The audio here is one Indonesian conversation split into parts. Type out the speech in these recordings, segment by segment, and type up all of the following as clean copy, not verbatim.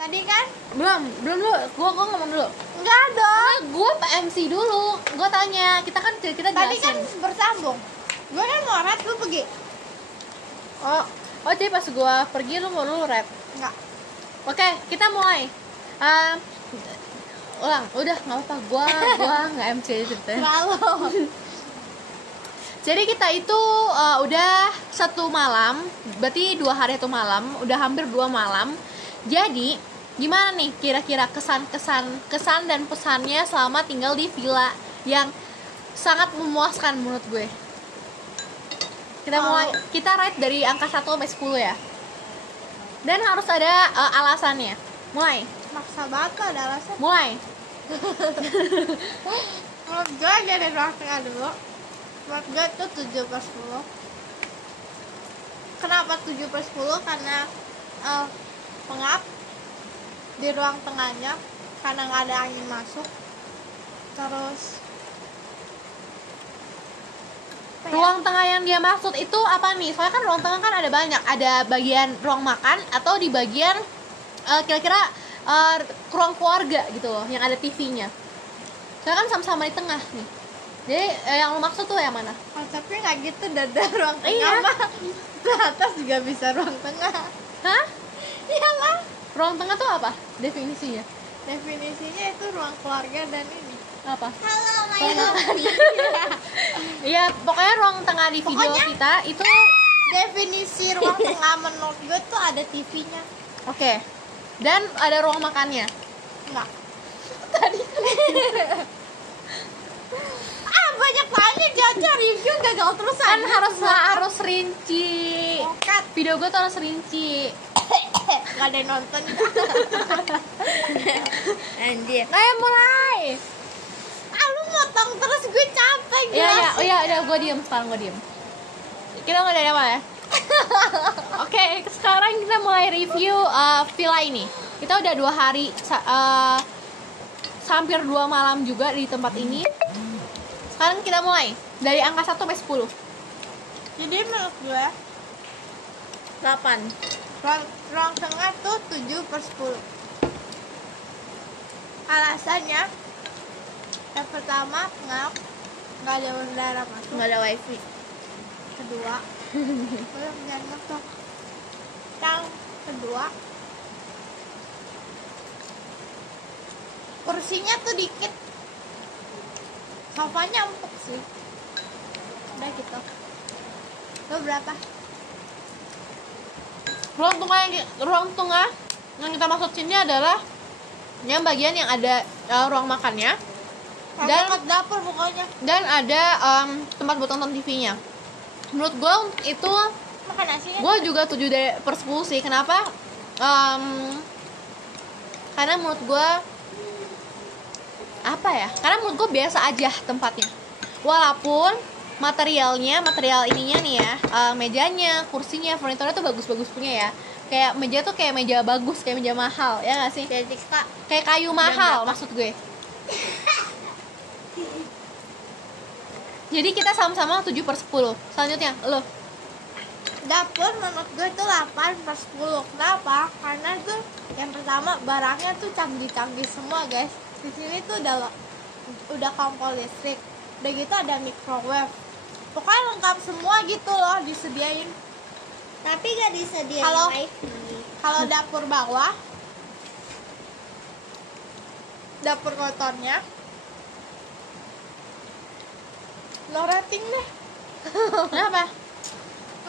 Tadi kan? Belum dulu. Gua ngomong dulu. Enggak dong. Gue MC dulu. Gue tanya. Kita jelasin. Tadi kan bersambung. Gue kan mau rap, lu pergi. Oh, jadi pas gue pergi lu rap. Enggak. Oke, kita mulai. Ulang. Udah, nggak apa-apa. Gua nggak MC ceritanya. Lalu. Jadi kita itu udah 1 malam, berarti 2 hari 1 malam, udah hampir 2 malam. Jadi gimana nih kira-kira kesan dan pesannya selama tinggal di villa yang sangat memuaskan menurut gue? Kita mulai, kita rate dari angka 1 sampai 10 ya. Dan harus ada alasannya. Mulai. Maksa banget lah ada alasan. Mulai. Menurut gue dari ruang tengah dulu. Menurut gue itu 7/10. Kenapa 7/10? Karena pengap di ruang tengahnya, karena nggak ada angin masuk. Terus Ruang tengah yang dia maksud itu apa nih? Soalnya kan ruang tengah kan ada banyak. Ada bagian ruang makan atau di bagian kira-kira ruang keluarga gitu loh, yang ada TV-nya. Soalnya kan sama-sama di tengah nih. Jadi yang lo maksud tuh yang mana? konsepnya nggak gitu, dada ruang tengah Iya. mah ke atas juga bisa ruang tengah. Hah? Iyalah. Ruang tengah tuh apa definisinya? Definisinya itu ruang keluarga dan ini. Apa? Halo, Iya, pokoknya ruang tengah di video Pokoknya- kita itu Definisi ruang tengah menurut gue tuh ada TV-nya. oke. Dan ada ruang makannya. Enggak. Tadi. Banyak tanya Jaja review gagal terus Kan aja. harus rinci. Bokat. Video gue tuh harus rinci. Gak ada yang nonton. Anjir. Ayo mulai. Lu motong terus, gue capek jelasin. Iya, gue diem sekarang, gue diem. Kita nggak ada apa ya? Oke, sekarang kita mulai review villa ini. Kita udah 2 hari, hampir 2 malam juga di tempat ini. Sekarang kita mulai dari angka 1 sampai 10. Jadi menurut gue 8. ruang tengah tuh 7/10. Alasannya yang pertama, pengap, nggak ada udara masuk. Nggak ada wifi. Kedua, belum jangan masuk. Yang kedua, kursinya tuh dikit, sofanya empuk sih. Udah gitu. Lo berapa? Ruang tengah yang kita maksud sini adalah yang bagian yang ada ruang makannya dan Dekat dapur pokoknya. dan ada tempat buat nonton TV-nya. Menurut gue itu Makan nasinya. gue juga 7/10 sih. Kenapa? Karena menurut gue apa ya? Karena menurut gue biasa aja tempatnya. Walaupun material ininya nih ya, mejanya, kursinya, furniturnya tuh bagus-bagus punya ya. Kayak meja tuh kayak meja bagus, kayak meja mahal, ya nggak sih? Kayak kayu mahal maksud gue. Jadi kita sama-sama 7/10. Selanjutnya, lo. Dapur menurut gue itu 8/10. Kenapa? Karena tuh yang pertama barangnya tuh canggih-canggih semua guys. Di sini tuh udah kompor listrik. Udah gitu ada microwave. Pokoknya lengkap semua gitu loh disediain. Tapi gak disediain Kalau- wifi. Kalau dapur bawah, dapur kotornya, no rating deh. Kenapa?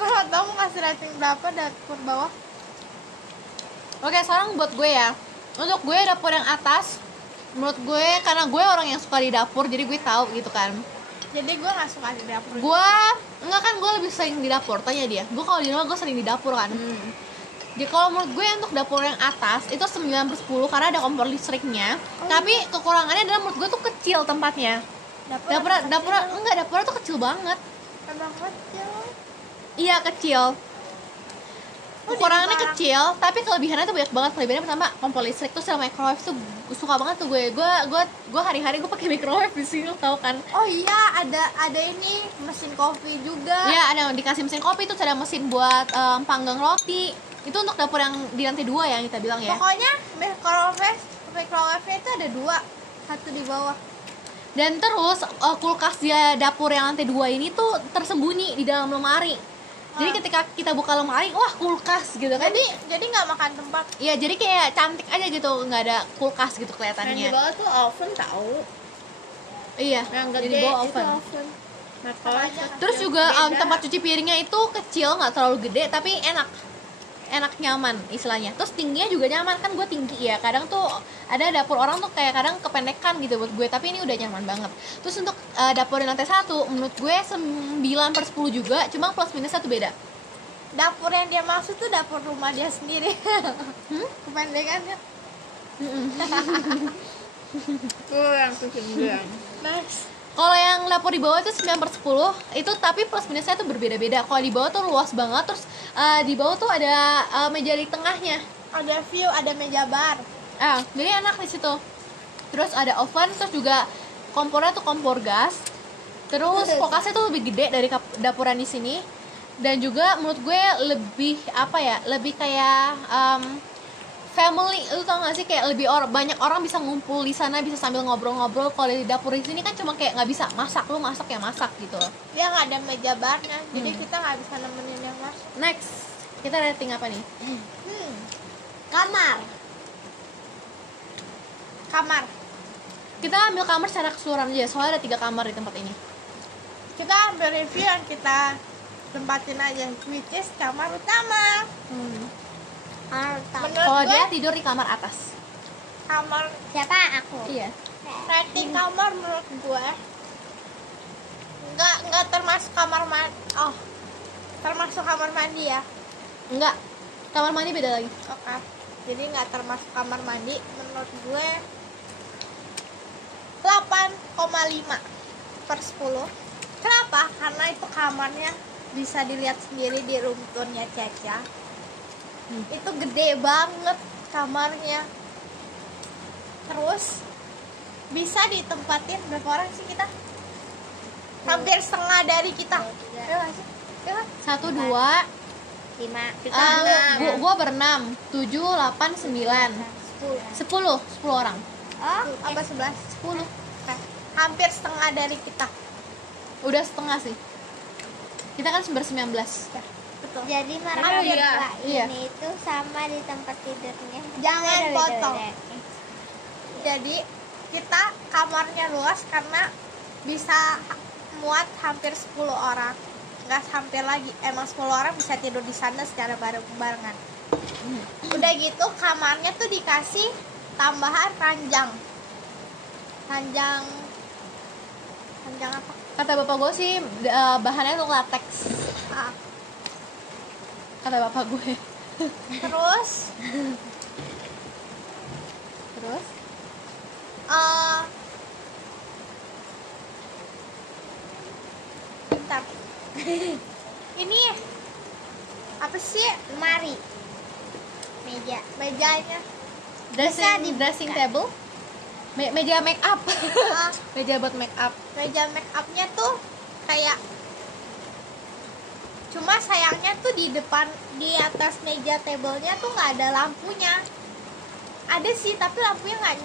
Lo gak tau mau kasih rating berapa dapur bawah? Oke, sekarang buat gue ya. Untuk gue dapur yang atas, menurut gue karena gue orang yang suka di dapur, jadi gue tahu gitu kan. Jadi gue gak suka di dapur. Enggak kan, gue lebih sering di dapur. Tanya dia. Gue kalau di rumah gue sering di dapur kan. Jadi kalau menurut gue untuk dapur yang atas itu 9/10 karena ada kompor listriknya. Tapi kekurangannya adalah menurut gue tuh kecil tempatnya. Dapurnya tuh kecil banget. Emang kecil. Iya, kecil. Kekurangannya di barang. kecil, tapi kelebihannya tuh banyak banget. Kelebihannya pertama kompor listrik tuh sama microwave tuh suka banget tuh gue hari-hari gue pakai microwave di sini, lo tau kan? Oh iya, ada ini mesin kopi juga. Iya, ada dikasih mesin kopi tuh, ada mesin buat panggang roti. Itu untuk dapur yang di lantai 2 yang kita bilang ya. Pokoknya microwave-nya itu ada 2, satu di bawah. Dan terus kulkas dia dapur yang lantai 2 ini tuh tersembunyi di dalam lemari. Jadi ketika kita buka lemari, wah kulkas gitu kan. Jadi nggak makan tempat. Iya, jadi kayak cantik aja gitu, nggak ada kulkas gitu Yang di kelihatannya. bawah tuh oven tahu. Iya, Yang jadi gede bawa itu oven. oven. Sama aja. Terus juga Beda. tempat cuci piringnya itu kecil, nggak terlalu gede, tapi enak nyaman istilahnya. Terus tingginya juga nyaman, kan gue tinggi ya. Kadang tuh ada dapur orang tuh kayak kadang kependekan gitu buat gue, tapi ini udah nyaman banget. Terus untuk dapur di lantai 1 menurut gue 9/10 juga, cuma plus minus satu beda. Dapur yang dia maksud tuh dapur rumah dia sendiri. Kependekannya. Tuh yang kesembilan. Nice. Kalau yang dapur di bawah itu 9/10 itu, tapi plus minusnya tuh berbeda-beda. Kalau di bawah tuh luas banget, terus di bawah tuh ada meja di tengahnya. Ada view, ada meja bar. Jadi enak di situ. Terus ada oven, terus juga kompornya tuh kompor gas. Terus kulkasnya tuh lebih gede dari dapuran di sini. Dan juga menurut gue lebih lebih kayak family. Lu tau gak sih, kayak lebih banyak orang bisa ngumpul di sana, bisa sambil ngobrol-ngobrol. Kalau di dapur di sini kan cuma kayak nggak bisa masak, lu masak ya masak gitu. Dia nggak ada meja barnya, jadi kita nggak bisa nemenin yang masuk. Next, kita rating apa nih? Kamar. Kamar. Kita ambil kamar secara keseluruhan aja, soalnya ada 3 kamar di tempat ini. Kita ambil review yang kita tempatin aja, which is kamar utama. Menurut Kalau gue, dia tidur di kamar atas. kamar Siapa aku? Iya. rating kamar menurut gue nggak termasuk kamar mandi. Oh, termasuk kamar mandi ya. Enggak. Kamar mandi beda lagi. Oke. Jadi nggak termasuk kamar mandi. Menurut gue 8,5/10. Kenapa? Karena itu kamarnya bisa dilihat sendiri di room tour-nya Caca. Itu gede banget kamarnya. Terus bisa ditempatin berapa orang sih kita? Hampir setengah dari kita. Ya nggak sih? Ya kan? 1, 2, 5. gua berenam. 7, 8, 9, 10 orang. Oh, Apa 11? 10. Hampir setengah dari kita. Udah setengah sih. Kita kan 19. Betul. jadi mereka Ah, iya. berdua Iya. ini itu sama di tempat tidurnya. Jangan Beda, potong. beda. Jadi kita kamarnya luas karena bisa muat hampir 10 orang. Nggak hampir lagi, emang 10 orang bisa tidur di sana secara barengan. Udah gitu kamarnya tuh dikasih tambahan ranjang apa? Kata bapak gue sih bahannya tuh latex. Ah, Kata bapak gue. terus Terus bentar. Ini apa sih? Lemari. Meja. Mejanya. dressing table. Meja make up. Ah, Meja buat make up. meja make upnya tuh kayak, cuma sayangnya tuh di atas meja tablenya tuh nggak ada lampunya. Ada sih tapi lampunya nggak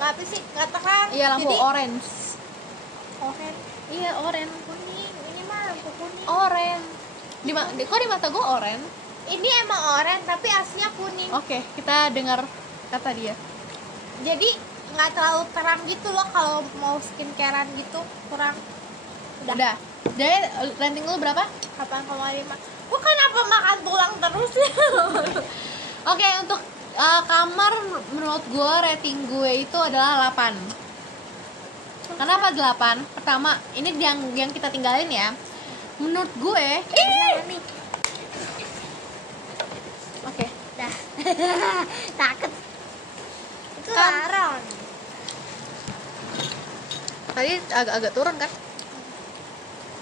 apa sih, nggak terang. Iya, lampu jadi orange. orange Iya, orange. kuning, ini mah lampu kuning. Orange. Kok di mata gue orange? Ini emang orange tapi aslinya kuning. Oke, kita dengar kata dia. Jadi nggak terlalu terang gitu loh kalau mau skincarean gitu, kurang. Udah. Jadi rating lu berapa? 8,5. Gua kenapa makan tulang terus ya? Oke, untuk kamar menurut gue rating gue itu adalah 8. Kenapa 8? Pertama, ini yang kita tinggalin ya. Menurut gue, oke. Dah. Takut. Itu Kan- larang. Tadi agak turun kan?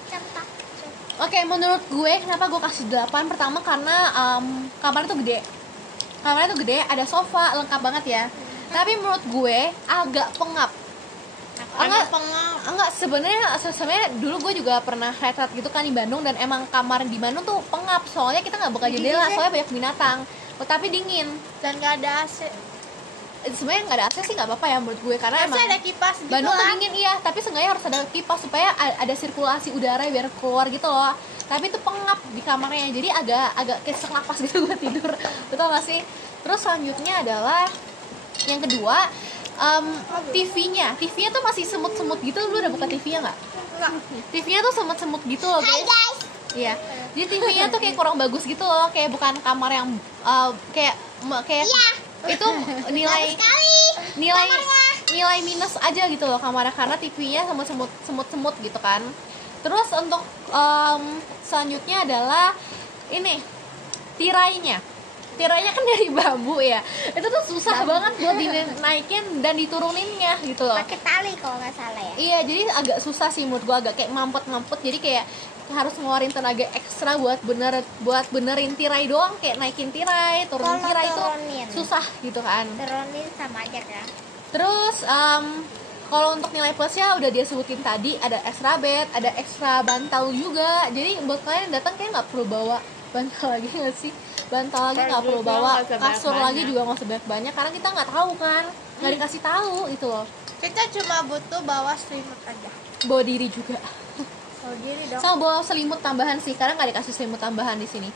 Centak. Oke, menurut gue kenapa gue kasih 8? Pertama karena kamarnya tuh gede. Kamarnya tuh gede, ada sofa, lengkap banget ya. Tapi menurut gue agak pengap. Enggak, sebenarnya dulu gue juga pernah retret gitu kan di Bandung, dan emang kamar di Bandung tuh pengap, soalnya kita nggak buka jendela, soalnya banyak binatang. Tapi dingin dan nggak ada AC. Sebenarnya nggak ada AC sih nggak apa-apa ya menurut gue, karena Harusnya emang ada kipas gitu Bandung tuh lah. dingin iya, tapi seenggaknya harus ada kipas supaya ada sirkulasi udara biar keluar gitu loh. Tapi itu pengap di kamarnya, jadi agak kayak sesak napas gitu gue tidur, betul nggak sih? Terus selanjutnya adalah yang kedua, TV-nya tuh masih semut-semut gitu. Lu udah buka TV-nya nggak? Enggak. TV-nya tuh semut-semut gitu loh Hai guys. guys. Iya, jadi TV-nya tuh kayak kurang bagus gitu loh, kayak bukan kamar yang kayak Iya. itu nilai Sekali. nilai minus aja gitu loh kamarnya, karena TV-nya semut gitu kan. Terus untuk selanjutnya adalah ini tirainya kan dari bambu ya, itu tuh susah banget buat dinaikin dan dituruninnya gitu loh. Pakai tali kalau nggak salah ya. Iya, jadi agak susah sih menurut gua, agak kayak mampet, jadi kayak harus ngeluarin tenaga ekstra buat benerin tirai doang, kayak naikin tirai, turunin Kalau tirai itu turunin. susah gitu kan. Turunin sama aja kan. Terus kalau untuk nilai plusnya udah dia sebutin tadi, ada extra bed, ada extra bantal juga. Jadi buat kalian yang datang kayak nggak perlu bawa bantal lagi nggak sih? Bantal lagi nggak perlu bawa, kasur lagi juga nggak sebanyak banyak, karena kita nggak tahu kan, nggak dikasih tahu itu loh. Kita cuma butuh bawa selimut aja. Bawa diri juga. Tahu diri dong. Sama bawa selimut tambahan sih, karena nggak dikasih selimut tambahan di sini.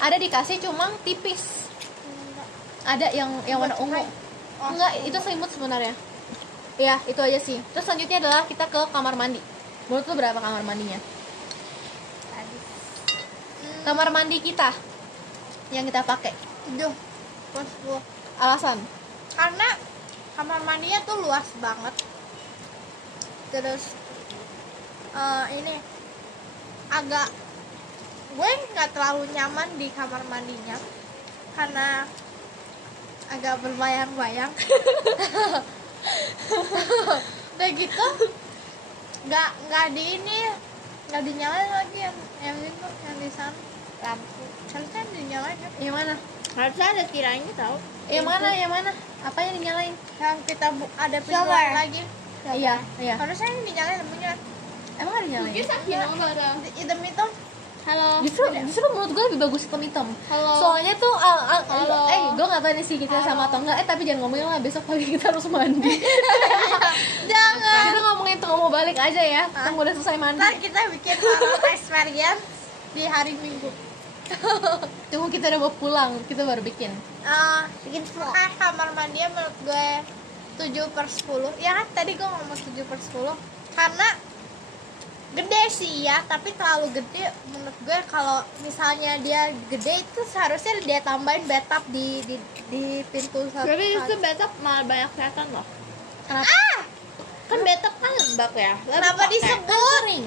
Ada dikasih cuma tipis. Ada yang warna ungu. Enggak, itu selimut sebenarnya. Ya, itu aja sih. Terus selanjutnya adalah kita ke kamar mandi. Menurut lu berapa kamar mandinya? Kamar mandi kita yang kita pakai. Aduh, plus 10. Alasan? Karena kamar mandinya tuh luas banget. Terus ini agak, gue nggak terlalu nyaman di kamar mandinya karena agak berbayang-bayang. Udah gitu nggak dinyalain lagi yang itu, yang di sana lampu harusnya dinyalain ya. Yang mana? Harusnya ada tirainya tahu. Yang mana? Apa yang dinyalain? Yang kita ada pintu Shower. lagi Iya. harusnya ini dinyalain lampunya. Emang ada dinyalain? Hitam itu Halo. Justru menurut gue lebih bagus hitam. Halo. Soalnya tuh Halo. gue nggak tahu nih sih kita sama atau enggak. Tapi jangan ngomongin lah, besok pagi kita harus mandi. jangan. Kita ngomongin tunggu mau balik aja ya. Tunggu udah selesai mandi. Ntar kita bikin horror experience di hari Minggu. Tunggu kita udah mau pulang, kita baru bikin. Bikin semua. Kamar mandinya menurut gue 7/10. Ya kan tadi gue ngomong 7/10 karena gede sih ya, tapi terlalu gede menurut gue. Kalau misalnya dia gede itu seharusnya dia tambahin bathtub di pintu satu. Tapi itu bathtub malah banyak kelihatan loh. Kenapa? Kan bathtub kan lembab ya. Kenapa disebut? Sering.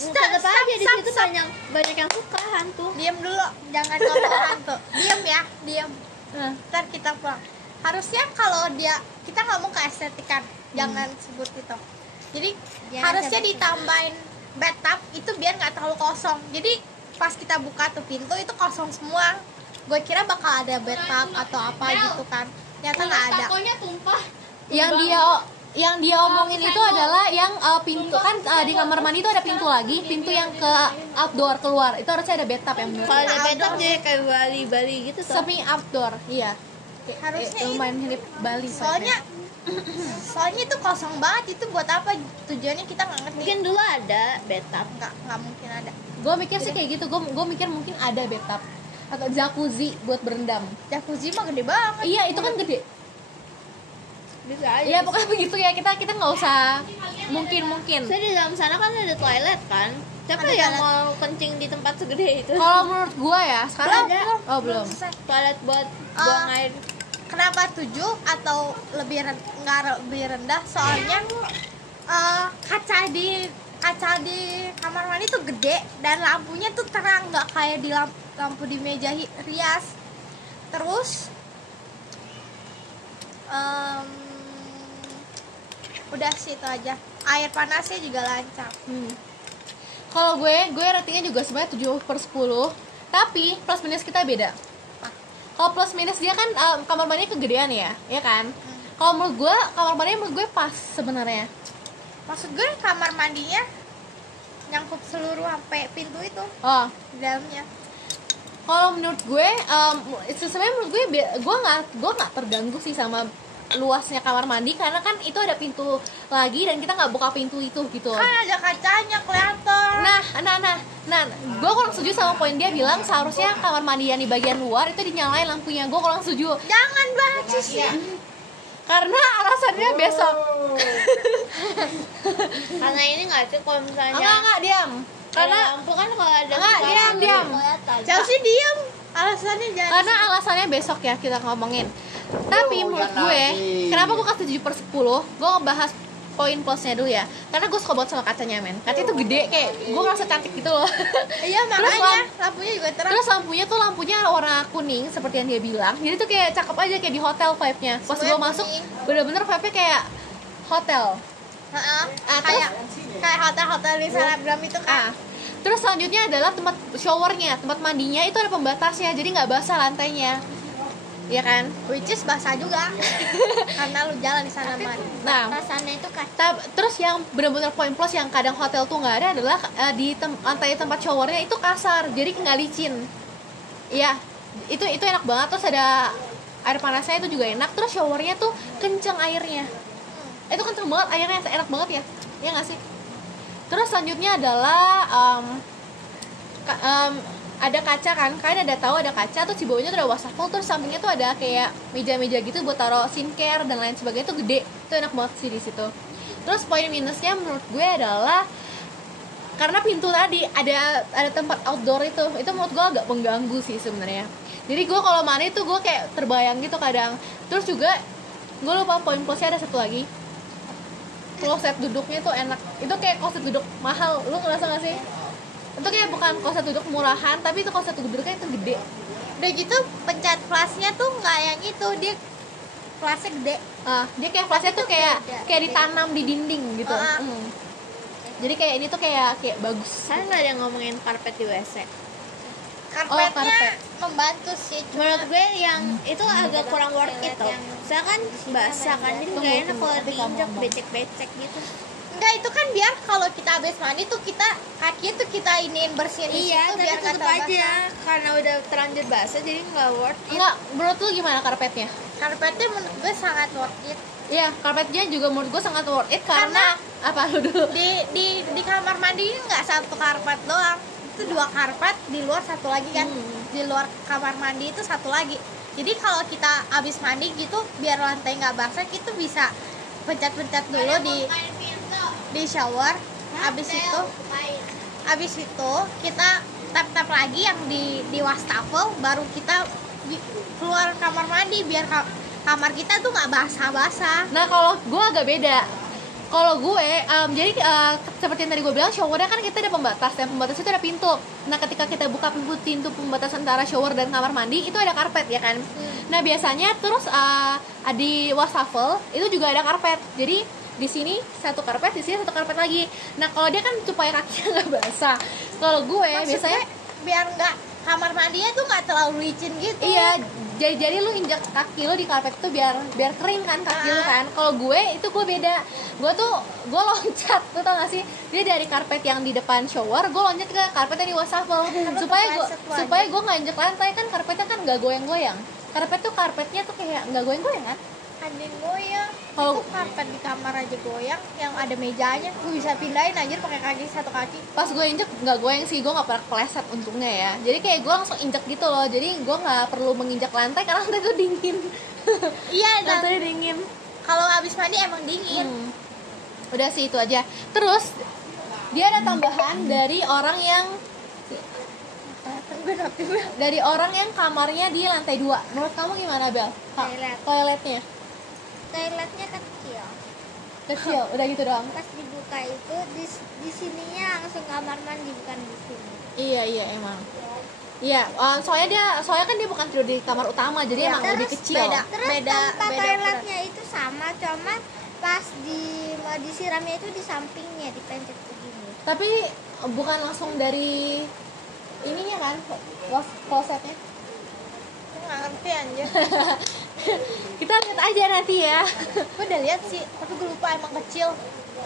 Tetap aja di situ stop. banyak yang suka hantu. Diam dulu, jangan ngomong hantu. Diam ya, diam. Nah, Ntar kita pulang. Harusnya kalau kita ngomong ke estetikan, jangan sebut itu. Jadi Jangan harusnya sebut. ditambahin bathtub itu biar nggak terlalu kosong. Jadi pas kita buka tuh pintu itu kosong semua. Gue kira bakal ada bathtub atau apa gitu kan. Ternyata nggak ada. Takonya tumpah. yang dia omongin itu adalah yang pintu kan di kamar mandi itu ada pintu lagi, pintu yang ke outdoor keluar. Itu harusnya ada bathtub yang menurut. Kalau ada Outdoor. bathtub jadi kayak Bali gitu tuh. Samping outdoor, iya. Harusnya lumayan mirip Bali. Soalnya itu kosong banget. Itu buat apa tujuannya kita nggak ngerti. mungkin dulu ada bathtub. Nggak mungkin ada. Gue mikir sih kayak gitu. Gue mikir mungkin ada bathtub atau jacuzzi buat berendam. Jacuzzi mah gede banget. Iya, itu kan gede. Bisa aja. Iya, pokoknya begitu ya. Kita nggak usah mungkin. Saya di dalam sana kan ada toilet kan. Siapa Ada yang toilet. mau kencing di tempat segede itu? Kalau menurut gue ya, sekarang Ada. oh belum. Selesai. Toilet buat buang air. Kenapa 7 atau nggak lebih rendah? Soalnya kaca di kamar mandi tuh gede dan lampunya tuh terang, nggak kayak di lampu di meja rias. Terus udah sih itu aja. Air panasnya juga lancar. Kalau gue ratingnya juga sebenarnya 7/10. Tapi plus minus kita beda. Kalau plus minus dia kan kamar mandinya kegedean ya kan. Kalau menurut gue kamar mandinya menurut gue pas sebenarnya. Maksud gue kamar mandinya nyangkup seluruh sampai pintu itu Oh, di dalamnya. kalau menurut gue sebenarnya menurut gue nggak terganggu sih sama luasnya kamar mandi, karena kan itu ada pintu lagi dan kita nggak buka pintu itu gitu. Kan ada kacanya kelihatan. Nah, gue kurang setuju sama poin dia bilang seharusnya kamar mandi yang di bagian luar itu dinyalain lampunya. Gue kurang setuju Jangan baca sih. karena alasannya besok. Karena ini nggak sih kalau misalnya Enggak diam. karena Karena lampu kan kalau ada Enggak, diam. Chelsea diam. Alasannya jangan. karena alasannya besok ya kita ngomongin. Tapi menurut gue, kenapa gue kasih 7/10? Gue ngebahas poin plusnya dulu ya. Karena gue suka banget sama kacanya, men. Kacanya tuh gede, kayak gue ngerasa cantik gitu loh. Iya makanya lampunya juga terang. Terus lampunya warna kuning seperti yang dia bilang. Jadi tuh kayak cakep aja, kayak di hotel vibe-nya. Pas Semuanya gue masuk, kuning. bener-bener vibe-nya kayak hotel. Heeh. terus- Kayak hotel-hotel di selebgram itu kan. Terus selanjutnya adalah tempat showernya, tempat mandinya itu ada pembatasnya, jadi nggak basah lantainya. Iya kan? Which is basah juga. Karena lu jalan di sana mandi. Nah, batasannya itu kan terus yang benar-benar poin plus yang kadang hotel tuh nggak ada adalah di lantai tempat showernya itu kasar, jadi nggak licin. Iya, itu enak banget. Terus ada air panasnya itu juga enak. Terus showernya tuh kenceng airnya. Itu kenceng banget airnya, enak banget ya. Iya nggak sih? Terus selanjutnya adalah ada kaca kan, kalian ada tahu ada kaca, terus di bawahnya tuh ada wastafel, terus sampingnya tuh ada kayak meja-meja gitu buat taruh skincare dan lain sebagainya, itu gede, itu enak banget sih di situ. Terus poin minusnya menurut gue adalah karena pintu tadi ada tempat outdoor itu menurut gue agak mengganggu sih sebenarnya. Jadi gue kalau mandi tuh gue kayak terbayang gitu kadang. Terus juga gue lupa poin plusnya ada satu lagi, kloset duduknya tuh enak. Itu kayak kloset duduk mahal, lu ngerasa gak sih? Itu kayak bukan kloset duduk murahan, tapi itu kloset duduknya itu gede. Udah gitu pencet flashnya tuh nggak yang itu, dia flashnya gede. Dia kayak flashnya tuh kayak ditanam di dinding gitu. Jadi kayak ini tuh kayak bagus. saya nggak ada yang ngomongin karpet di WC. Karpetnya karpet. membantu sih. Menurut gue yang itu agak kurang worth it tuh. Saya kan basah kan, jadi nggak enak kalau diinjak becek-becek gitu. Enggak, itu kan biar kalau kita habis mandi tuh kaki tuh kita iniin bersihin di Iya, situ tapi biar nggak tetap aja basah. karena udah terlanjur basah jadi nggak worth it. Enggak, menurut lu gimana karpetnya? Karpetnya menurut gue sangat worth it. Iya, karpetnya juga menurut gue sangat worth it karena apa lu dulu? Di kamar mandi nggak satu karpet doang, itu 2 karpet, di luar satu lagi kan. Di luar kamar mandi itu satu lagi. Jadi kalau kita habis mandi gitu biar lantai nggak basah, kita bisa pencet-pencet dulu di shower. Habis itu kita tap lagi yang di wastafel, baru kita keluar kamar mandi biar kamar kita tuh nggak basah-basah. Nah, kalau gue agak beda. Kalau gue, jadi seperti yang tadi gue bilang, showernya kan kita ada pembatas, dan pembatas itu ada pintu. Nah, ketika kita buka pintu pembatas antara shower dan kamar mandi, itu ada karpet ya kan. Nah, biasanya terus di wastafel itu juga ada karpet. Jadi di sini satu karpet, di sini satu karpet lagi. Nah, kalau dia kan supaya kakinya nggak basah. Kalau gue biasanya biar nggak kamar mandinya tuh nggak terlalu licin gitu. iya, jadi lu injak kaki lu di karpet itu biar kering kan kaki lu kan. Kalau gue itu gue beda. Gue loncat, lu tau gak sih? Dia dari karpet yang di depan shower, gue loncat ke karpet yang di wastafel supaya gue nggak injek lantai kan, karpetnya kan nggak goyang-goyang. Karpetnya tuh kayak nggak goyang-goyang kan? Anjing goyang. Kalau- Itu karpet di kamar aja goyang, yang ada mejanya gue bisa pindahin anjir pakai kaki satu kaki. Pas gue injek nggak goyang sih, gue nggak pernah kepleset untungnya ya. Jadi kayak gue langsung injek gitu loh, jadi gue nggak perlu menginjak lantai karena lantai itu dingin. Iya, dan Lantainya dingin. kalau habis mandi emang dingin. Udah sih itu aja. Terus dia ada tambahan dari orang yang kamarnya di lantai 2. Menurut kamu gimana, Bel? Toiletnya Toiletnya kecil. kecil, udah gitu doang. Pas dibuka itu di sininya langsung kamar mandi, bukan di sini. Iya emang. Iya, soalnya kan dia bukan tidur di kamar utama, jadi emang lebih kecil. Terus Beda tempat ukuran. toiletnya itu sama, cuma pas mau disiramnya itu di sampingnya, dipencet begini. Tapi bukan langsung dari ininya kan, klosetnya. Gue nggak ngerti anjir. Kita lihat aja nanti ya. Gue udah lihat sih, tapi gue lupa, emang kecil.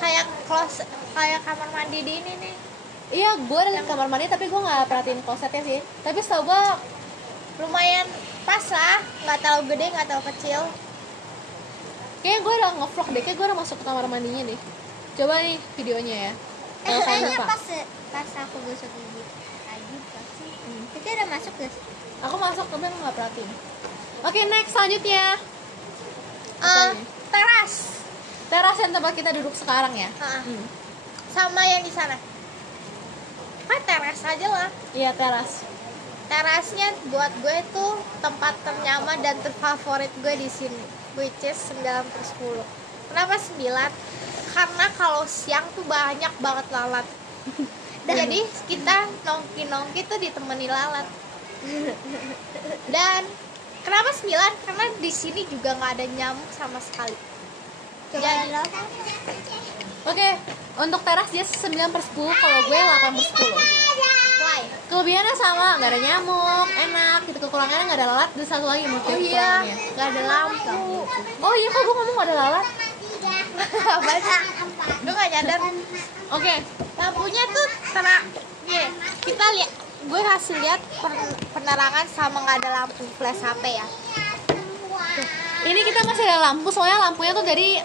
Kayak closet, kayak kamar mandi di ini nih. Iya, gue ada di kamar mandi tapi gue nggak perhatiin klosetnya sih. Tapi setahu gue Lumayan pas lah, nggak terlalu gede, nggak terlalu kecil. kayaknya gue udah nge-vlog deh, kayak gue udah masuk ke kamar mandinya deh. Coba nih videonya ya. Kalau kalian Kayaknya lupa. pas aku gosok gigi tadi pasti itu udah masuk guys. Aku masuk tapi aku nggak perhatiin. Oke, next selanjutnya. Teras. Teras yang tempat kita duduk sekarang ya. Sama yang di sana. Kan teras aja lah. Iya, teras. Terasnya buat gue tuh tempat ternyaman dan terfavorit gue di sini, which is 9/10. Kenapa 9? Karena kalau siang tuh banyak banget lalat. Jadi kita nongki-nongki tuh ditemani lalat. Dan kenapa 9? Karena di sini juga nggak ada nyamuk sama sekali. Jadi Oke, untuk teras dia 9/10, kalau gue 8/10. why? Kelebihannya sama, nggak ada nyamuk, enak gitu. Kekurangannya nggak ada lalat, dan satu lagi menurut gue kekurangannya. Nggak ada lampu. Oh iya, kok gue ngomong nggak ada lalat? Apa sih? Gue nggak nyadar. Oke, Lampunya tuh terang. Nih, kita lihat. Gue hasil lihat penerangan sama nggak ada lampu flash HP ya. ini kita masih ada lampu, soalnya lampunya tuh dari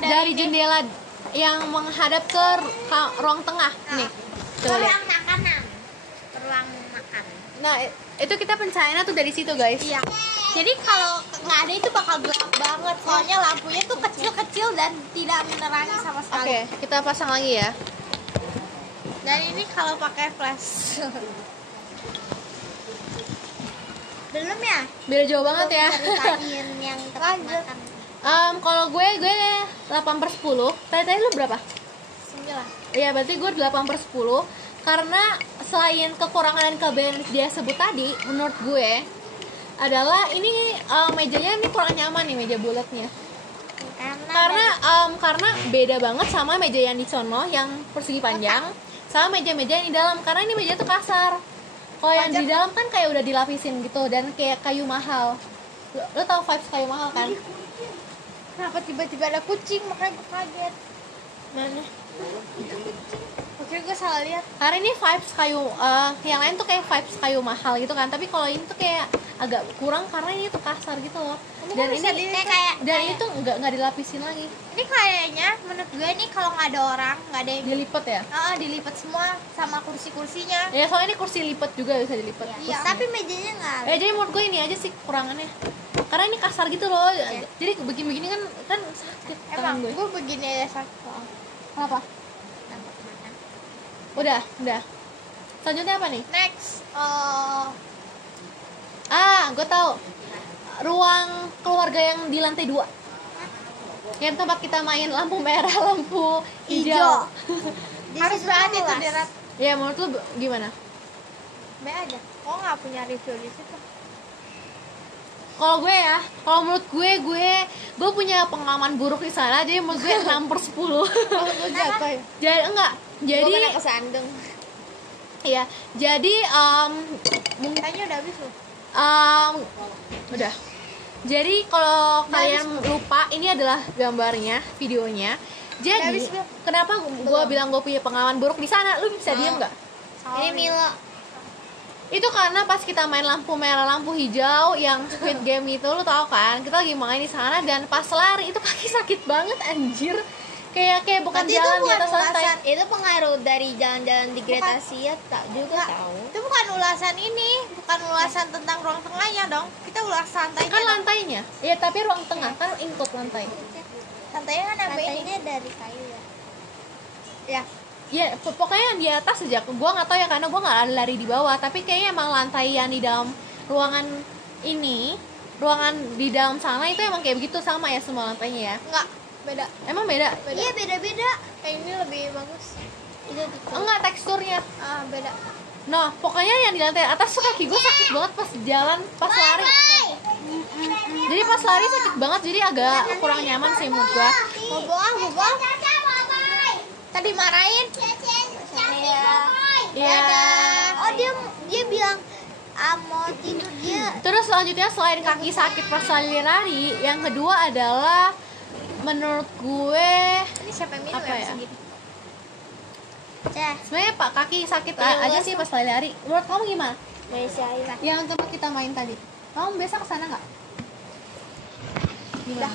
dari jendela yang menghadap ke ruang tengah. Nih, coba lihat. Ruang makanan. Ruang makan. Nah, itu kita pencahayaannya tuh dari situ, guys. Iya. Jadi kalau nggak ada itu bakal gelap banget. Soalnya lampunya tuh kecil-kecil dan tidak menerangi sama Oke, sekali. kita pasang lagi ya. Dan ini kalau pakai flash. Belum ya? Beda jauh banget ya. Ceritain yang tempat Lanjut. makan. Kalau gue 8/10. Tadi lu berapa? 9. Iya, berarti gue 8/10. Karena selain kekurangan dan kelebihan yang dia sebut tadi, menurut gue adalah ini mejanya ini kurang nyaman nih, meja bulatnya. Karena beda banget sama meja yang di sono yang persegi panjang sama meja-meja yang di dalam, karena ini meja tuh kasar. Kalau yang di dalam kan kayak udah dilapisin gitu dan kayak kayu mahal. Lo tau vibes kayu mahal kan? Kenapa tiba-tiba ada kucing? Makanya gue kaget. Mana? Oke, gue salah lihat. Karena ini vibes kayu, yang lain tuh kayak vibes kayu mahal gitu kan, tapi kalau ini tuh kayak agak kurang karena ini tuh kasar gitu loh. Dan kan bisa ini tuh nggak dilapisin lagi, Ini kayaknya menurut gue nih kalau nggak ada orang, nggak ada yang dilipat ya. dilipat semua sama kursi-kursinya. Ya soalnya ini kursi lipat juga, bisa dilipat. Iya. Tapi mejanya nggak. Jadi menurut gue ini aja sih kekurangannya, karena ini kasar gitu loh. Jadi begini-begini kan sakit tangan Emang gue. gue begini aja sakit. Kenapa? Udah. Selanjutnya apa nih? Next, Gue tahu. Ruang keluarga yang di lantai 2. Yang tempat kita main lampu merah, lampu hijau. harus berarti tuh dirat. Ya, menurut lu gimana? B aja. Oh, nggak punya review di situ. Kalau gue ya, kalau menurut gue punya pengalaman buruk di sana, jadi menurut gue 6/10. Gue jatuh ya. Jadi enggak. Jadi Gue kena kesandung. ya, jadi Kayaknya udah habis loh. udah. Jadi kalau kalian lupa, ini adalah gambarnya, videonya. Jadi Habis, Bel. kenapa gue bilang gue punya pengalaman buruk di sana? Lu bisa diem nggak? Ini Milo. Itu karena pas kita main lampu merah, lampu hijau yang Squid Game itu, lu tau kan? Kita lagi main di sana dan pas lari itu kaki sakit banget, anjir. Kayak bukan Berarti jalan itu di bukan atas lantai. ulasan. Itu pengaruh dari jalan-jalan di Greta Asia tak juga tahu. Itu bukan ulasan ini, bukan ulasan tentang ruang tengahnya dong. Kita ulas santainya. Kan dong. lantainya. Iya, tapi ruang tengah kan include lantai. Santainya kan ada ini. Lantainya dari kayu ya. Ya. Ya, pokoknya yang di atas aja. Gua nggak tahu ya karena gua nggak lari di bawah. Tapi kayaknya emang lantai yang di dalam ruangan ini, ruangan di dalam sana itu emang kayak begitu, sama ya semua lantainya ya. Enggak, beda. Emang beda? Iya beda-beda. Yang ini lebih bagus. Enggak, teksturnya. Beda. Nah, pokoknya yang di lantai atas tuh kaki gue sakit banget pas jalan, pas lari. Jadi pas lari sakit banget, jadi agak kurang nyaman sih menurut gue. Mau bohong. Tadi marahin. Iya. Iya. Oh dia bilang mau tidur dia. Terus selanjutnya selain kaki sakit pas lari, yang kedua adalah menurut gue Ini siapa yang minum apa ya? segini? Ceh, Sebenarnya pak kaki sakit Iya, aja sih pas lari. Menurut kamu gimana? Malaysiain lah. Yang tempat kita main tadi. Kamu biasa kesana nggak? Gimana?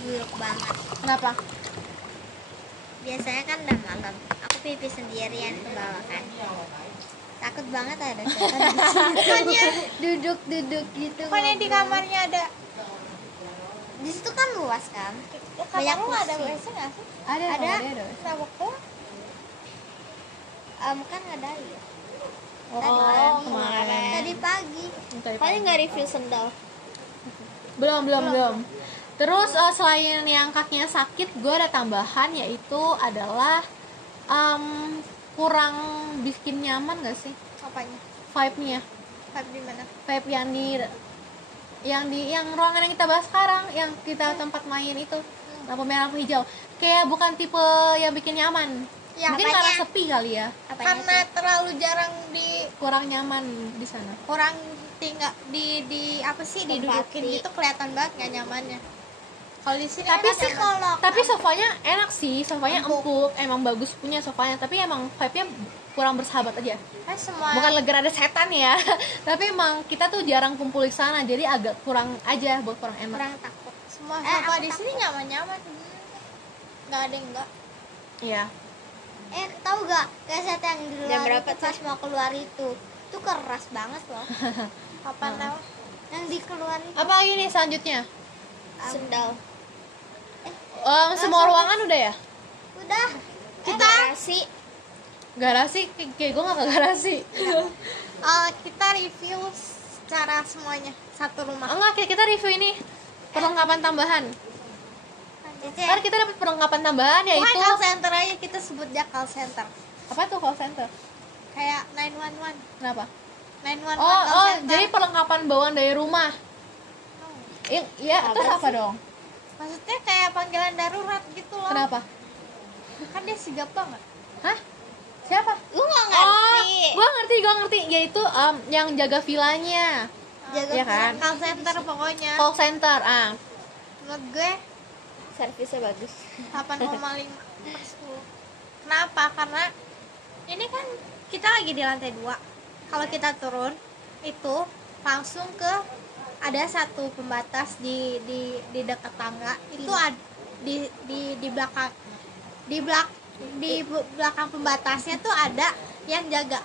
Buruk banget. Kenapa? Biasanya kan udah malam. Aku pipi sendirian ke bawah kan. Takut banget ada setan di sini. Bukannya Duduk-duduk gitu. bukannya di ngobrol. kamarnya ada Di situ kan luas kan. kamar lu ada kursi. WC nggak sih? Ada. Ada. Ada. Kenapa kok? Kan nggak ada ya. Oh, kemarin. Tadi pagi. Tadi Paling nggak review sendal. Belum. Terus selain yang kakinya sakit, gue ada tambahan yaitu adalah kurang bikin nyaman gak sih Apanya? vibe-nya? Vibe di mana? Vibe yang ruangan yang kita bahas sekarang, yang kita tempat main itu, lampu merah lampu hijau. Kayak bukan tipe yang bikin nyaman. Ya, Mungkin karena sepi kali ya, Apanya Karena sih? terlalu jarang kurang nyaman di sana. orang tinggal di apa sih didudukin Tempati. gitu kelihatan banget nggak nyamannya. Kalau di sini Tapi enak sih nyaman. tapi sofanya enak sih, sofanya Empuk. empuk, emang bagus punya sofanya, tapi emang vibe-nya kurang bersahabat aja. Kan semua Bukan gara ada setan ya, tapi emang kita tuh jarang kumpul di sana, jadi agak kurang aja buat kurang enak. Kurang takut. semua aku sofa di sini nyaman-nyaman. Nggak ada yang enggak. Iya. Tahu gak keset yang di Jam luar berapa, itu pas mau keluar itu keras banget loh. Kapan tahu? Yang dikeluarin itu Apa lagi nih selanjutnya? sendal. Semua ruangan udah ya? Udah. Kita Garasi, kayak gue gak ke garasi. kita review secara semuanya satu rumah. Enggak, kita review ini perlengkapan tambahan. Kan kita dapat perlengkapan tambahan Bukan yaitu call center aja, kita sebut dia call center. apa tuh call center? Kayak 911. Kenapa? 911 Oh, call center. jadi perlengkapan bawaan dari rumah. Iya, terus apa dong? Maksudnya kayak panggilan darurat gitu loh. Kenapa? Kan dia sigap banget. Hah? Siapa? Lu nggak Oh, ngerti. gue ngerti. Yaitu yang jaga vilanya. Jaga Iya kan? call center pokoknya. Call center. Menurut gue Servisnya bagus. 8,5/10. Kenapa? Karena ini kan kita lagi di lantai 2. Kalau kita turun itu langsung ke ada satu pembatas di dekat tangga. Itu di belakang pembatasnya tuh ada yang jaga.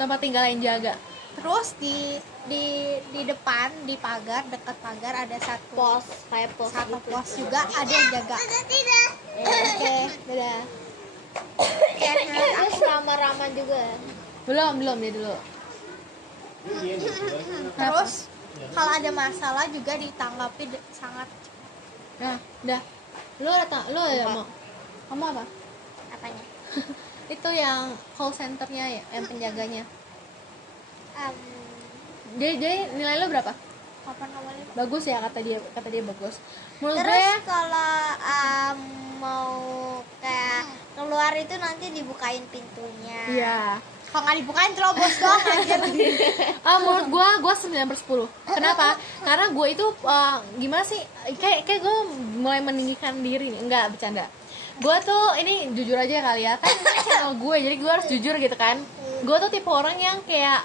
Tempat tinggal yang jaga. Terus di depan di pagar, dekat pagar ada satu Kayak pos satu gitu. pos juga ada yang jaga. Oke, dadah. Terus ramah-ramah juga. Belum dia dulu. Terus kalau ada masalah juga ditanggapi sangat. Nah, udah. Lu ada mau? Kamu apa? Apanya? Itu yang call centernya ya, yang penjaganya. Jadi nilai lu berapa? 8,5. Bagus ya, kata dia bagus. Menurut Terus gue kalau mau kayak keluar itu nanti dibukain pintunya. iya. Kalau nggak dibukain terobos doang anjir. Menurut gue 9/10. Kenapa? Karena gue itu gimana sih? Kayak gue mulai meninggikan diri nih. Enggak, bercanda. Gue tuh ini jujur aja kali ya. Kan ini channel gue, jadi gue harus jujur gitu kan. Gue tuh tipe orang yang kayak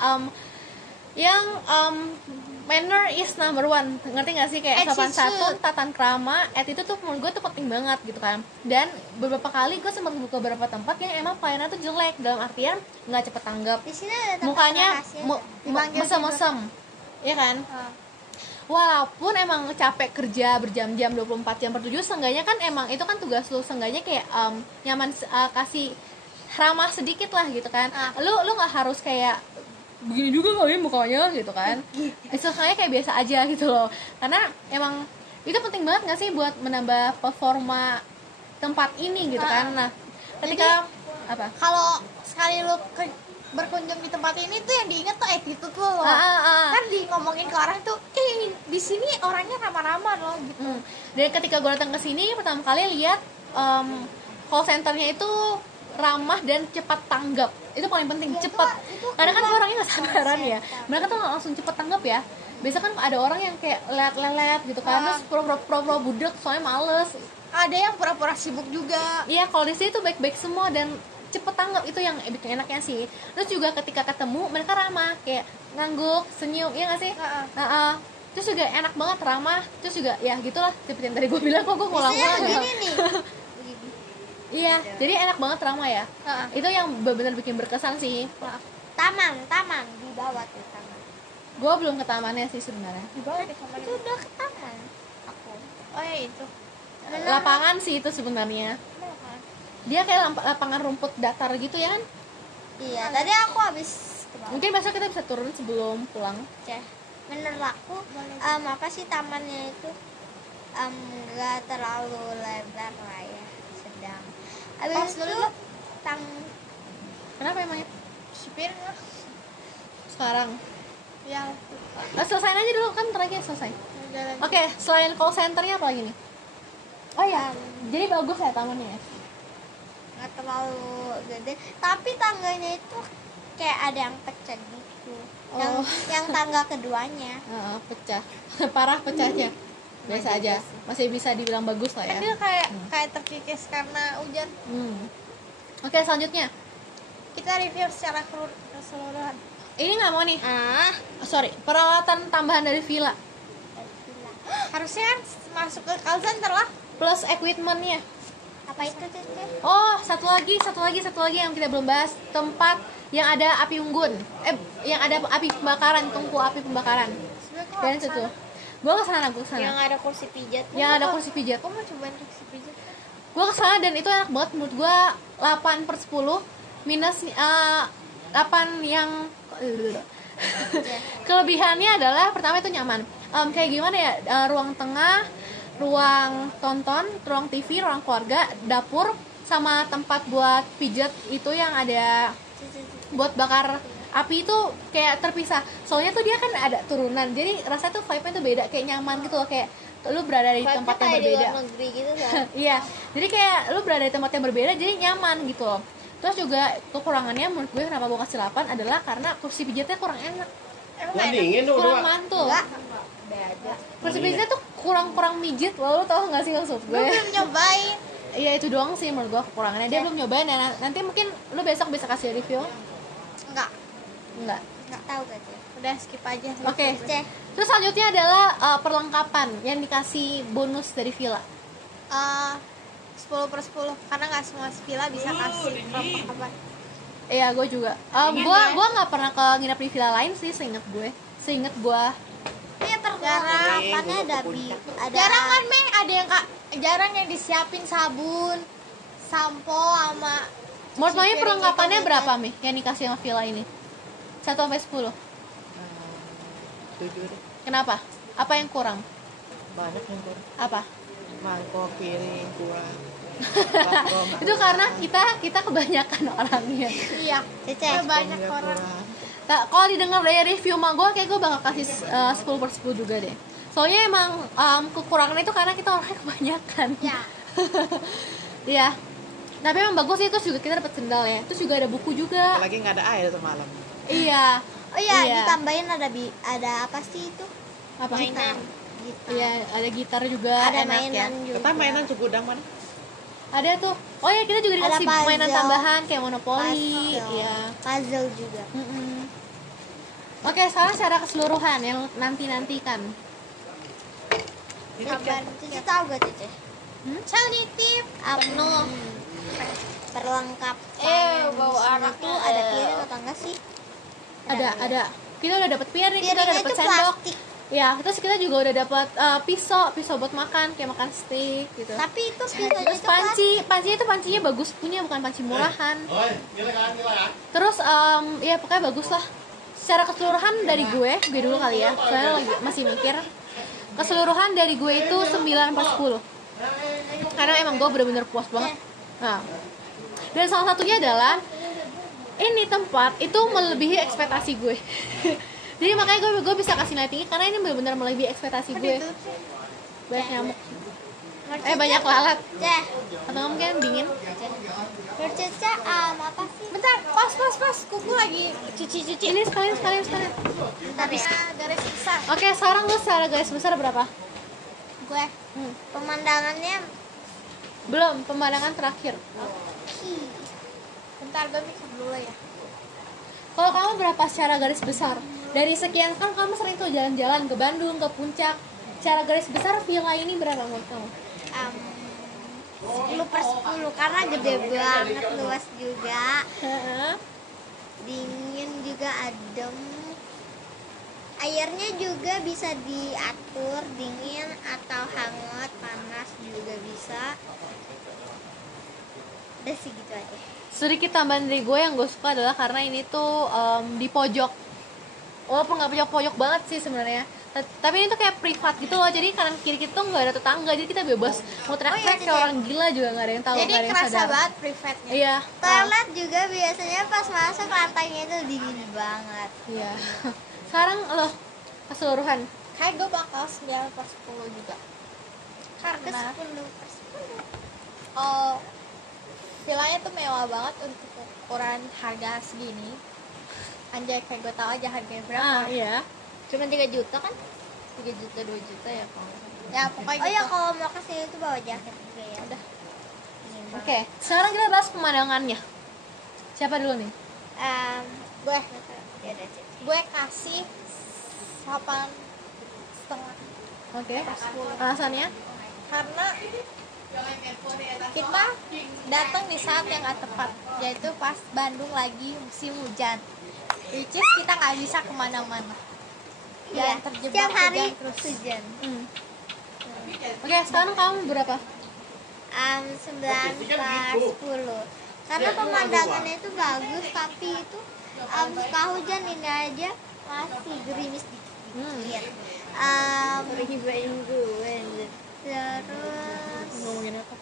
manner is number one. Ngerti gak sih? Kayak sopan santun, tatan krama, attitude tuh menurut gue tuh penting banget gitu kan. Dan beberapa kali gue sempat buka beberapa tempat yang emang pelayanan tuh jelek, dalam artian nggak cepet tanggap, Di sini ada tempat mukanya rahasia. Dipanggil mesem-mesem, ya kan? Walaupun emang capek kerja berjam-jam 24 jam per 7, seenggaknya kan emang itu kan tugas lu, seenggaknya kayak nyaman, kasih ramah sedikit lah gitu kan. Lu nggak harus kayak begini juga kali mukanya gitu kan. Seenggaknya kayak biasa aja gitu loh. Karena emang itu penting banget nggak sih buat menambah performa tempat ini gitu kan. Nah, ketika apa? Kalau sekali lu berkunjung di tempat ini tuh yang diingat tuh attitude lo loh. Kan di ngomongin ke orang tuh, di sini orangnya ramah-ramah loh gitu. Dan ketika gue datang ke sini pertama kali lihat call centernya itu ramah dan cepat tanggap. Itu paling penting, cepat. Karena kan orangnya nggak sabaran ya, mereka tuh langsung cepat tanggap ya. Biasa kan ada orang yang kayak lelet gitu kan, terus pura-pura budek soalnya males. Ada yang pura-pura sibuk juga. Iya, kalau di sini tuh baik-baik semua dan cepet tanggap, itu yang bikin enaknya sih. Terus juga ketika ketemu mereka ramah, kayak ngangguk, senyum, iya nggak sih? Terus juga enak banget, ramah. Terus juga ya gitulah seperti yang tadi gue bilang, kok gue ngulang-ngulang. Gini nih. Iya, jadi enak banget ramah ya. Itu yang benar-benar bikin berkesan sih. Taman di bawah tuh taman. Gue belum ke tamannya sih sebenarnya. Di bawah di kamar Itu udah ke taman. Aku. Oh ya itu. Lapangan sih itu sebenarnya. Dia kayak lapangan rumput datar gitu ya kan? Iya, tadi aku habis ke bawah. Mungkin besok kita bisa turun sebelum pulang. Menurut aku apa sih tamannya itu nggak terlalu lebar lah ya, sedang. Habis itu Kenapa emangnya? Supirnya Sekarang yang selesain aja dulu kan, terakhir selesai. jalan. Oke, selain call centernya apa lagi nih? Oh ya, jadi bagus ya tamannya ya? nggak terlalu gede, tapi tangganya itu kayak ada yang pecah gitu. Yang tangga keduanya. Pecah. Parah pecahnya. Biasa aja. Masih bisa dibilang bagus lah ya. Dia kayak terkikis karena hujan. Oke, selanjutnya Kita review secara keseluruhan. ini nggak mau nih. Sorry, peralatan tambahan dari villa Harusnya kan masuk ke call center lah. plus equipmentnya. Apa itu Cece? Oh, satu lagi yang kita belum bahas, tempat yang ada api unggun. Yang ada api pembakaran, tungku api pembakaran. Dan itu tuh. Gue kesana. Yang ada kursi pijat. Yang ada kursi pijat. Aku mau cobain kursi pijat. Gue kesana dan itu enak banget menurut gue. 8/10 minus 8 yang kelebihannya adalah pertama itu nyaman. Kayak gimana ya, ruang tengah, ruang tonton, ruang TV, ruang keluarga, dapur, sama tempat buat pijat itu yang ada buat bakar api itu kayak terpisah. Soalnya tuh dia kan ada turunan, jadi rasanya tuh vibe-nya tuh beda, kayak nyaman gitu loh, kayak lu berada di tempat yang berbeda. Di luar negeri gitu kan. Iya, jadi kayak lu berada di tempat yang berbeda, jadi nyaman gitu loh. Terus juga kekurangannya menurut gue kenapa gue kasih 8 adalah karena kursi pijatnya kurang enak. Dingin tuh Kurang mantul. Kursi pijatnya tuh kurang mijit, lo tau gak sih maksud gue? Gue belum nyobain. Iya, itu doang sih menurut gue kekurangannya. Dia belum nyobain ya. Nanti mungkin lu besok bisa kasih review. Enggak Tahu gak sih? udah skip aja. Oke. Terus selanjutnya adalah perlengkapan yang dikasih bonus dari villa. 10/10 karena nggak semua villa bisa kasih perlengkapan. Iya, gue juga. Gue nggak pernah ke nginep di villa lain sih, seinget gue. Iya, perlengkapannya ada Jarang kan Mei, jarang yang disiapin sabun, sampo sama Menurut Mami piring perlengkapannya gitu. berapa Mi yang dikasih sama villa ini? 1/10. 7 deh. Kenapa? Apa yang kurang? Banyak yang kurang. Apa? Mangkok, piring, kurang. Itu karena kita kebanyakan orangnya. Iya, Cece. banyak orang. Kalau didengar dari review mah gue, kayak gue bakal kasih 10/10 juga deh. Soalnya emang kekurangan itu karena kita orangnya kebanyakan. Ya. Iya. Tapi emang bagus sih, terus juga kita dapat sendal ya. Terus juga ada buku juga. Apalagi nggak ada air tuh malam. Iya. Oh iya, Iya. ditambahin ada apa sih itu? Apa? Gitar. Iya, ada gitar juga, Ada enak mainan ya. juga. Kita mainan Cugudang mana? Ada tuh. Oh ya, kita juga dikasih puzzle. mainan tambahan kayak Monopoly. Puzzle. Iya. Puzzle juga. Oke, sekarang secara keseluruhan yang nanti-nantikan. Kapan? Cece tahu gak Cece? Calitip. Abno. Perlengkapan. Bau arak itu ada piring atau enggak sih? Ada. Kita udah dapat piring, kita udah Piringnya dapat itu sendok. plastik. Ya, terus kita juga udah dapat pisau buat makan, kayak makan steak gitu. Tapi itu pisaunya Terus itu pancinya bagus punya, bukan panci murahan. Terus ya pokoknya bagus lah. Secara keseluruhan dari gue dulu kali ya, soalnya lagi masih mikir. Keseluruhan dari gue itu 9/10. Karena emang gue bener-bener puas banget. Nah, dan salah satunya adalah ini tempat itu melebihi ekspektasi gue. Jadi makanya gue bisa kasih nilai tinggi karena ini benar-benar melebihi ekspektasi gue. Banyak nyamuk. Banyak lalat. Ceh. Atau mungkin dingin. Bercaca apa sih? Bentar, pas. Kuku lagi cuci. Ini sekalian. Tapi Garis besar. Oke, sekarang lu secara garis besar berapa? Gue. pemandangannya Belum, pemandangan terakhir. Bentar, gue mikir dulu ya. Kalau kamu berapa secara garis besar? Dari sekian kan kamu sering tuh jalan-jalan ke Bandung, ke Puncak. Secara garis besar villa ini berapa menurut kamu? 10/10 karena gede banget, luas juga, Heeh. dingin juga, adem. Airnya juga bisa diatur dingin atau hangat, panas juga bisa. Udah sih gitu aja. Sedikit tambahan dari gue yang gue suka adalah karena ini tuh di pojok. Walaupun nggak pojok-pojok banget sih sebenarnya. Tapi ini tuh kayak privat gitu loh. Jadi kanan kiri kita tuh nggak ada tetangga. Jadi kita bebas mau teriak-teriak kayak orang gila juga nggak ada yang tahu. Jadi nggak ada yang kerasa sadar. banget privatnya. Iya. Toilet juga biasanya pas masuk lantainya itu dingin banget. Iya. Sekarang lo keseluruhan. Kayak gue bakal 9/10 juga. Karena 10/10. villanya tuh mewah banget untuk ukuran harga segini. Anjay, kayak gue tau aja harganya berapa. Iya. Cuma 3 juta kan? 3 juta, 2 juta ya kalau. Ya pokoknya Oh ya, gitu. kalau mau ke sini tuh bawa jaket juga ya. Udah. Oke. Sekarang kita bahas pemandangannya. Siapa dulu nih? Gue Ya udah, Cik. gue kasih 8,5 Oke. Alasannya? karena kita datang di saat yang gak tepat, yaitu pas Bandung lagi musim hujan, which is kita nggak bisa kemana-mana. Iya, Dan terjebak setiap hari hujan terus. hujan. Oke, sekarang kamu berapa? 9/10 karena pemandangannya itu bagus, tapi itu suka hujan, ini aja masih gerimis dikit. Terus Ngomongin apa?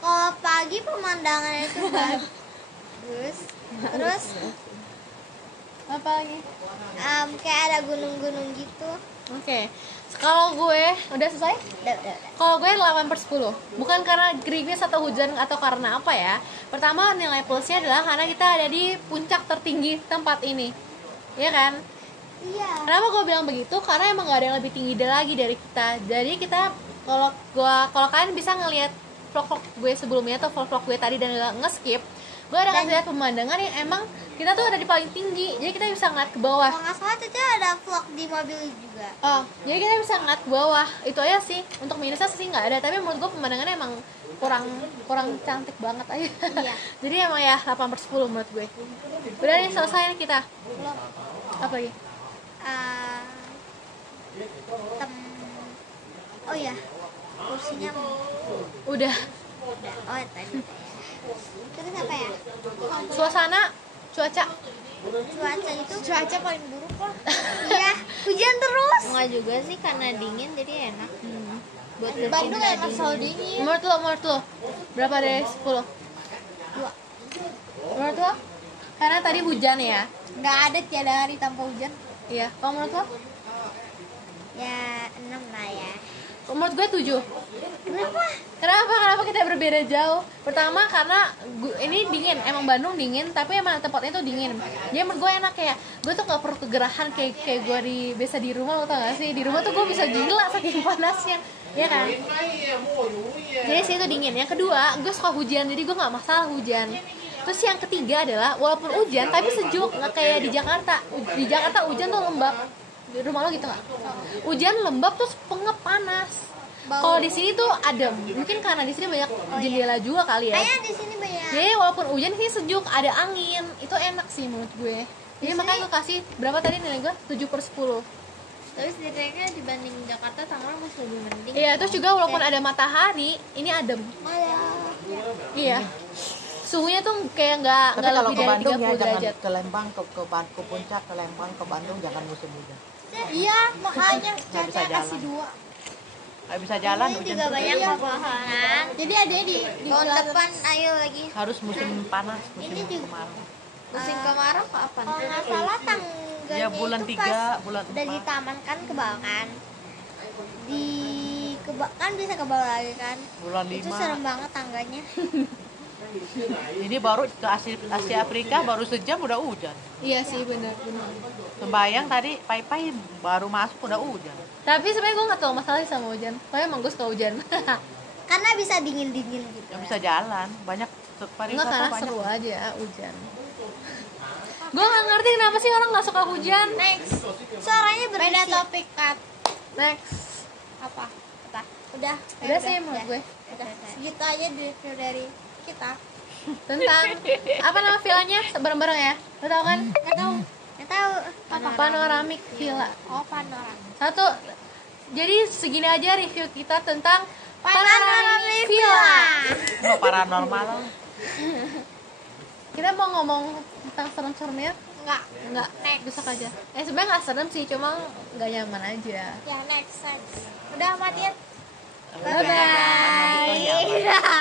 kalau pagi pemandangannya itu bagus, terus Apa lagi? kayak ada gunung-gunung gitu. Oke. Kalau gue udah selesai? Udah. Kalau gue 8/10. Bukan karena gerimis atau hujan atau karena apa ya. Pertama, nilai plusnya adalah karena kita ada di puncak tertinggi tempat ini. Iya kan? Iya. Kenapa gue bilang begitu? Karena emang gak ada yang lebih tinggi lagi dari kita. Jadi kita kalau kalian bisa ngelihat vlog gue sebelumnya atau vlog gue tadi dan gak nge-skip, gue ada kasih lihat pemandangan yang emang kita tuh ada di paling tinggi. Jadi kita bisa ngeliat ke bawah. Kalau nggak salah Caca ada vlog di mobil juga. Oh, jadi kita bisa ngeliat ke bawah. Itu aja sih. Untuk minusnya sih nggak ada. Tapi menurut gue pemandangannya emang kurang cantik banget aja. Iya. Jadi emang ya 8/10 menurut gue. Udah nih selesai nih kita. Apa lagi? Oh ya, kursinya Udah. oh tadi. Terus apa ya? Suasana, cuaca. Cuaca itu Cuaca paling buruk lah. iya, hujan terus. Enggak juga sih, karena dingin jadi enak. Buat Bandung emang selalu dingin. Menurut lo berapa dari 10? 2. Menurut lo? Karena tadi hujan ya. Nggak ada tiada hari tanpa hujan. Iya. Kalau menurut lo? Ya 6 lah ya. Menurut gue 7. Berapa? Kenapa kita berbeda jauh? Pertama karena ini dingin, emang Bandung dingin, tapi emang tempatnya tuh dingin. Jadi menurut gue enak, kayak gue tuh gak perlu kegerahan kayak gue biasa di rumah, lo tau gak sih? Di rumah tuh gue bisa gila saking panasnya, ya kan? Jadi sih itu dingin. Yang kedua, gue suka hujan, jadi gue gak masalah hujan. Terus yang ketiga adalah walaupun hujan tapi sejuk, nggak kayak di Jakarta. Di Jakarta hujan tuh lembab. Di rumah lo gitu nggak? Hujan lembab terus pengep panas. Kalau di sini tuh adem. Mungkin karena di sini banyak jendela juga kali ya. Kayaknya di sini banyak. Jadi walaupun hujan sih sejuk, ada angin. Itu enak sih menurut gue. Jadi makanya gue kasih berapa tadi nilai gue? 7/10. Terus setidaknya dibanding Jakarta, Tangerang masih lebih mending. Iya, terus juga walaupun ada matahari, ini adem. Iya. Suhunya tuh kayak nggak Tapi kalau lebih ke dari Bandung 30 ya jangan derajat. ke Lembang, ke Puncak, ke Lembang, ke Bandung jangan musim hujan. Iya, makanya Nggak bisa Caca kasih jalan. 2. Nggak bisa jalan Ini hujan juga terus. banyak pepohonan. Jadi adanya di Tahun bulan depan ayo lagi. Harus musim panas, musim Ini juga- kemarau. Musim kemarau kapan? Kalau nggak salah tangganya Ya bulan itu 3, pas bulan dari 4. taman kan ke bawah kan. Kan bisa ke bawah lagi kan. Bulan Itu 5. serem banget tangganya. Ini baru ke Asia Afrika baru sejam udah hujan. Iya sih, benar. Sembayang tadi pai-pai baru masuk udah hujan. Tapi sebenarnya gue nggak tahu masalah sama hujan. Soalnya emang gue suka hujan. Karena bisa dingin-dingin gitu. Nggak bisa jalan, banyak Enggak, pariwisata karena banyak. seru aja hujan. Gue nggak ngerti kenapa sih orang nggak suka hujan. Next. Suaranya Beda berisik. topik cut. Next. Apa? Apa? Udah. Udah sih menurut gue. Udah. Segitu aja di review dari kita. Tentang apa nama villanya bareng-bareng ya? Lo tau kan? Nggak tahu. Nggak tahu. Panoramic Villa. Oh, panorama. Satu. Jadi segini aja review kita tentang Panoramic Villa. Nggak paranormal. Kita mau ngomong tentang serem-seremnya? Enggak. Enggak, besok aja. Sebenarnya nggak serem sih, cuma nggak nyaman aja. Ya, next. Udah matiin. Bye bye.